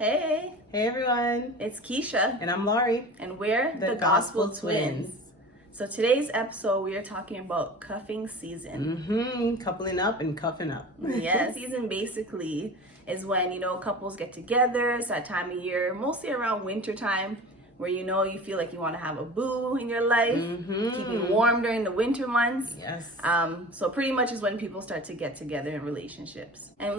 Hey, Hey everyone, it's Keisha, and I'm Laurie. and we're The Gospel Twins. So today's episode, we are talking about cuffing season. Coupling up and cuffing up. Yeah, season basically is when, couples get together. It's that time of year, mostly around winter time, where you feel like you want to have a boo in your life, keep you warm during the winter months. Yes. So pretty much is when people start to get together in relationships. And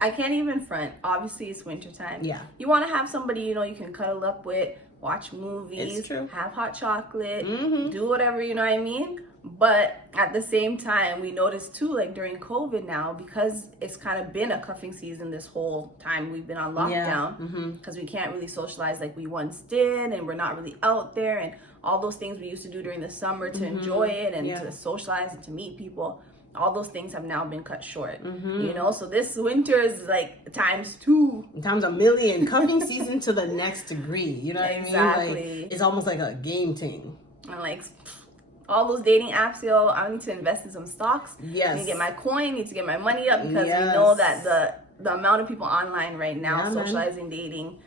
I can't even front. Obviously, it's wintertime. Yeah. You want to have somebody, you can cuddle up with, watch movies, It's true. have hot chocolate, do whatever, you know what I mean? But at the same time, we noticed too, during COVID now, because it's kind of been a cuffing season this whole time we've been on lockdown, because we can't really socialize like we once did, and we're not really out there, and all those things we used to do during the summer to enjoy it and to socialize and to meet people. All those things have now been cut short, so this winter is times 2. Times a million. Cuffing season to the next degree. You know what I mean? Exactly. It's almost like a game thing. And all those dating apps, I need to invest in some stocks. Yes. I need to get my coin, need to get my money up, because we know that the amount of people online right now, socializing, dating,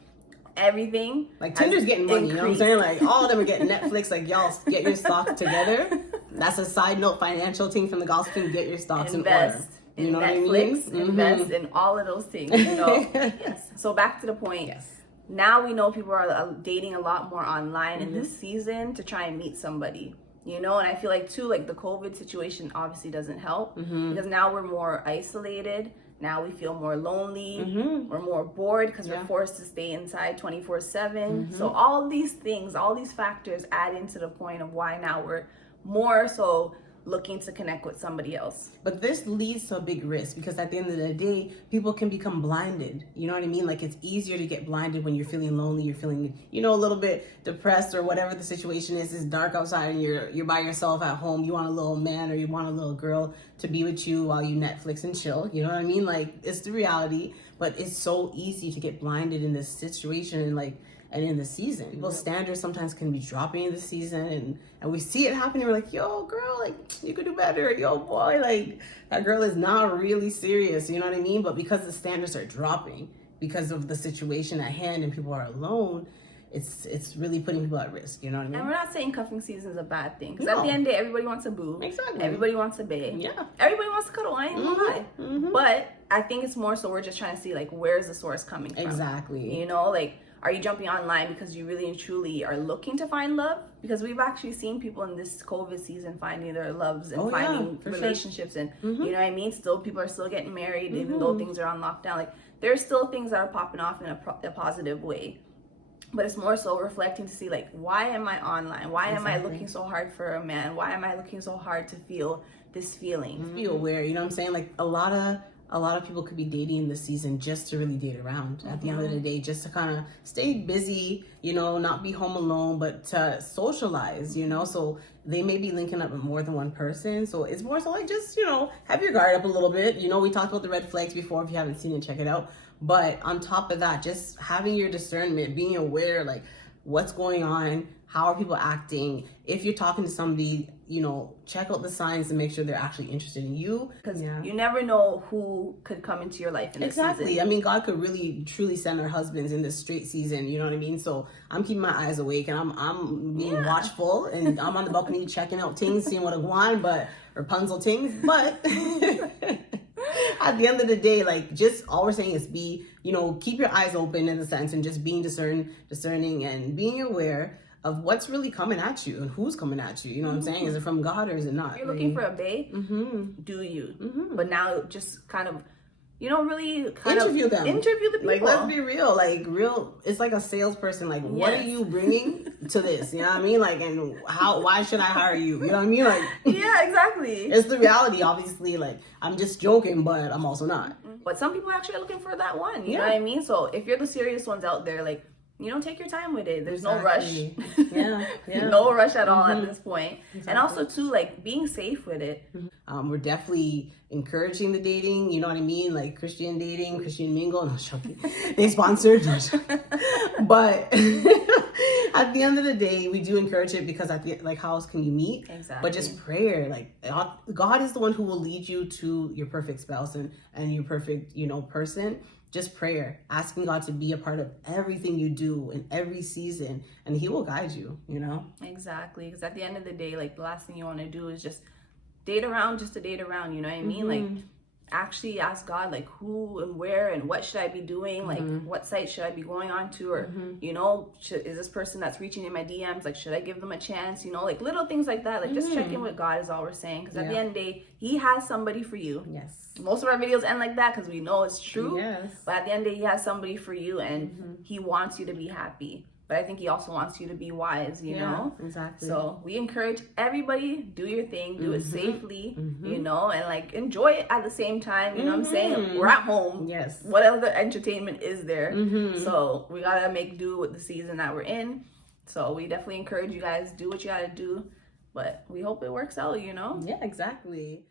everything. Tinder's getting money, you know what I'm saying? All of them are getting Netflix, y'all get your stock together. That's a side note, financial thing from the gospel. Get your stocks in order. You know Netflix, what I mean? Invest in all of those things, Yes. So back to the point. Yes. Now we know people are dating a lot more online in this season to try and meet somebody, and I feel too, the COVID situation obviously doesn't help, because now we're more isolated. Now we feel more lonely. We're more bored because we're forced to stay inside 24/7. So all these things, all these factors add into the point of why now we're more so looking to connect with somebody else. But this leads to a big risk, because at the end of the day, people can become blinded. You know what I mean? It's easier to get blinded when you're feeling lonely, you're feeling, a little bit depressed, or whatever the situation is. It's dark outside and you're by yourself at home. You want a little man or you want a little girl to be with you while you Netflix and chill. You know what I mean? It's the reality, but it's so easy to get blinded in this situation and in the season. People's standards sometimes can be dropping in the season, and we see it happening. We're like, yo, girl, you could do better. Yo, boy, that girl is not really serious. You know what I mean? But because the standards are dropping because of the situation at hand and people are alone, it's really putting people at risk. You know what I mean? And we're not saying cuffing season is a bad thing, because at the end of the day, everybody wants a boo. Exactly. Everybody wants a bae. Yeah. Everybody wants to cuddle. I ain't gonna lie. But I think it's more so we're just trying to see where's the source coming from. Exactly. Are you jumping online because you really and truly are looking to find love? Because we've actually seen people in this COVID season finding their loves and finding relationships, and you know what I mean? Still, people are still getting married, even though things are on lockdown. There's still things that are popping off in a positive way. But it's more so reflecting to see, why am I online? Why am I looking so hard for a man? Why am I looking so hard to feel this feeling? Be aware, you know what I'm saying? A lot of people could be dating in this season just to really date around at the end of the day, just to kind of stay busy, not be home alone, but to socialize, so they may be linking up with more than one person. So it's more so just, have your guard up a little bit. We talked about the red flags before. If you haven't seen it, check it out. But on top of that, just having your discernment, being aware, what's going on, how are people acting. If you're talking to somebody, check out the signs and make sure they're actually interested in you. Because you never know who could come into your life in this season. I mean, God could really, truly send our husbands in this straight season, you know what I mean? So I'm keeping my eyes awake, and I'm being watchful, and I'm on the balcony checking out things, seeing what I want, but Rapunzel things. But at the end of the day, just all we're saying is keep your eyes open in a sense, and just being discerning and being aware of what's really coming at you and who's coming at you. You know what I'm saying? Is it from God or is it not? If you're looking for a bae, do you. But now just kind of, really kind interview them. Interview the people. Let's be real. It's like a salesperson. What are you bringing to this? You know what I mean? And why should I hire you? You know what I mean? Yeah, exactly. It's the reality, obviously. I'm just joking, but I'm also not. But some people actually are looking for that one. You know what I mean? So if you're the serious ones out there, take your time with it. There's no rush. Yeah. No rush at all at this point. Exactly. And also too, being safe with it. We're definitely encouraging the dating, you know what I mean? Christian dating, Christian mingle. No, joking. They sponsored. But at the end of the day, we do encourage it, because how else can you meet? Exactly. But just prayer, God is the one who will lead you to your perfect spouse and your perfect, person. just prayer, asking God to be a part of everything you do in every season, and He will guide you, you know? Exactly. Because at the end of the day, like, the last thing you want to do is just date around just to date around, you know what I mean? Like, actually ask God, like, who and where and what should I be doing? Like, what site should I be going on to? Or, you know, is this person that's reaching in my DMs, like, should I give them a chance? You know, like, little things like that. Like, just check in with God is all we're saying. Because at the end of the day, He has somebody for you. Yes. Most of our videos end like that because we know it's true. Yes. But at the end of the day, He has somebody for you, and He wants you to be happy. But I think He also wants you to be wise, you know? Exactly. So we encourage everybody, do your thing, do it safely, you know, and like enjoy it at the same time. You know what I'm saying? We're at home. Yes. What other entertainment is there? So we gotta make do with the season that we're in. So we definitely encourage you guys, do what you gotta do. But we hope it works out, you know? Yeah, exactly.